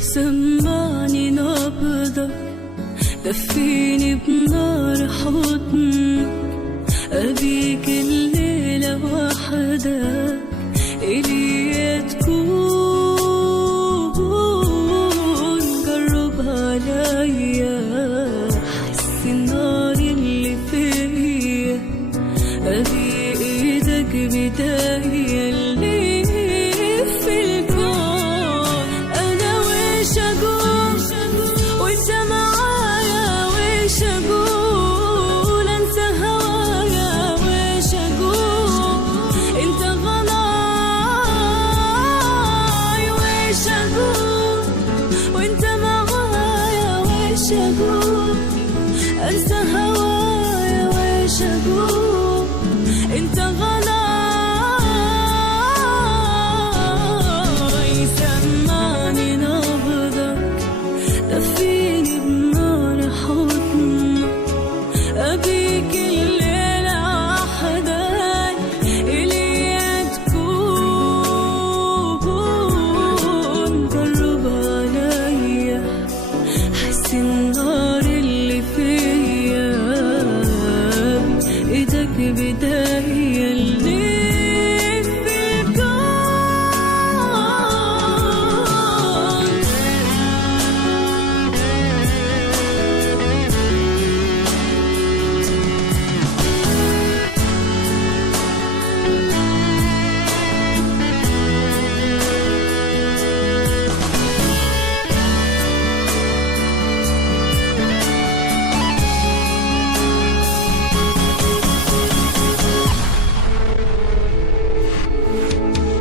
سمعني نبضك، دفيني بنار حضنك، أبيك الليلة وحدك إلي تكون، قرب عليا حس النار اللي فيا، أبي إيدك بداية اللي في الكون. أنا ويش أقول وإنت معايا، ويش أقول أنسى هوايا، ويش أقول أنت غلاي، ويش أقول وإنت معايا، ويش أقول أنسى هوايا، ويش أقول أنت غلاي. سمعني نبضك، دفيني بنار حضنك، أبيك الليلة وحدك إلي تكون، قرب عليا حس النار اللي فيا، بإيدك بداية اللي في الكون.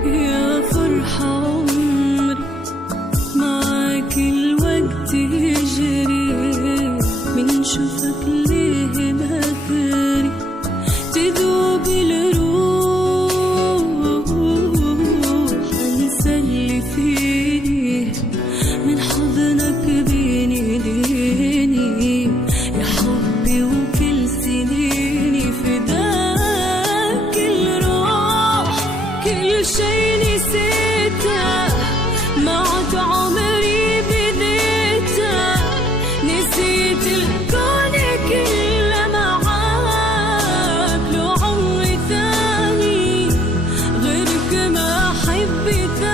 يا فرحة عمري معاك الوقت يجري، من شوفك ليه ناكري تذوب الروح، أنسى اللي فيني من حضنك بيني ليني، يا حبي وكل سنيني فداك الروح، كل شي نسيته معك عمري بديته، نسيت الكون كله معاك، لو عمري ثاني غيرك ما أحب ثاني.